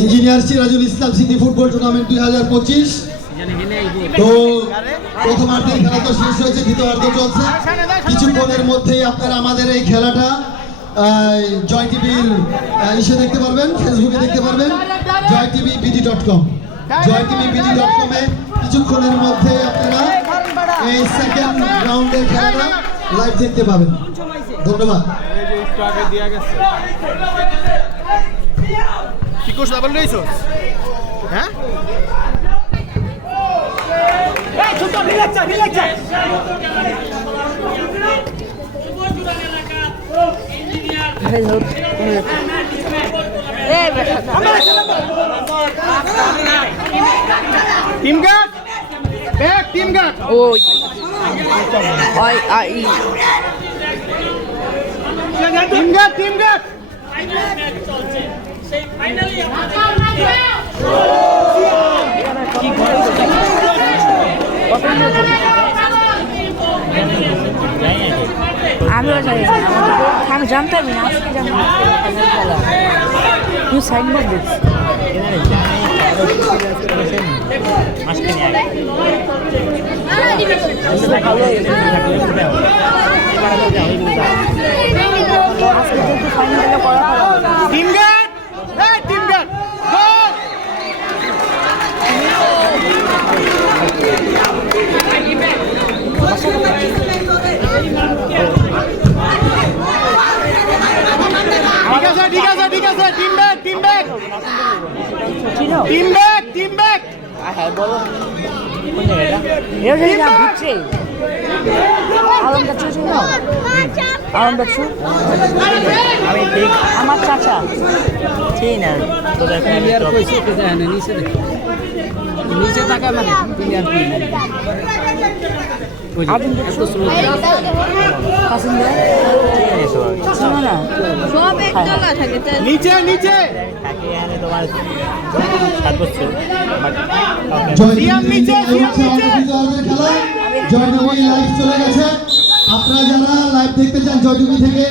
Engineer Sirajul Islam city football tournament 2025। তো প্রথমার্ধের খেলা তো শেষ হয়েছে, দ্বিতীয়ার্ধ চলছে। কিছুক্ষণের মধ্যেই আপনারা আমাদের এই খেলাটা জয় টিভির ইসে দেখতে পারবেন, ফেসবুকে দেখতে পারবেন, joytvbd.com। joytvbd.com-এ কিছুক্ষণের মধ্যে আপনারা এই সেকেন্ড রাউন্ডের খেলাটা লাইভ দেখতে পাবেন। ধন্যবাদ। কি কোর্স ডাবল রইছো? হ্যাঁ? এই ছোট রিল্যাক্স হ্যালো এই বেটা team guard back team guard ওই আই টিম গার্ড চলছে সেই ফাইনালি কি করে আমি জানতাম না, আজকে জানতাম তুই সাইনবোর্ড দেখছি টিম ব্যাক হ্যাঁ বলো কোন জায়গাটা বুঝছে আলমদা চুচু না আলমদা চু আমি ঠিক আমার চাচা চিনি না তোদের প্লেয়ার কইছে তো জানে না, নিচে দেখ, নিচে তাকা মানে প্লেয়ার কি ওই এত স্লো কাসিম দে চিনি সবাই শোনো না সব একতলা থাকে তাই নিচে তাকে এখানে তোমার 7 বছর জয় টিভি লাইভ চলে গেছে। আপনারা যারা লাইভ দেখতে চান জয় টিভি থেকে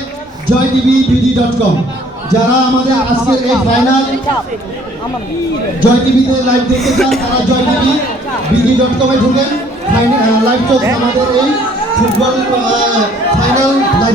joytvbd.com, যারা আমাদের আজকের এই ফাইনাল জয় টিভিতে লাইভ দেখতে চান তারা joytvbd.com-এ ঢুকেন। লাইভ চলছে আমাদের এই ফুটবল ফাইনাল লাইভ।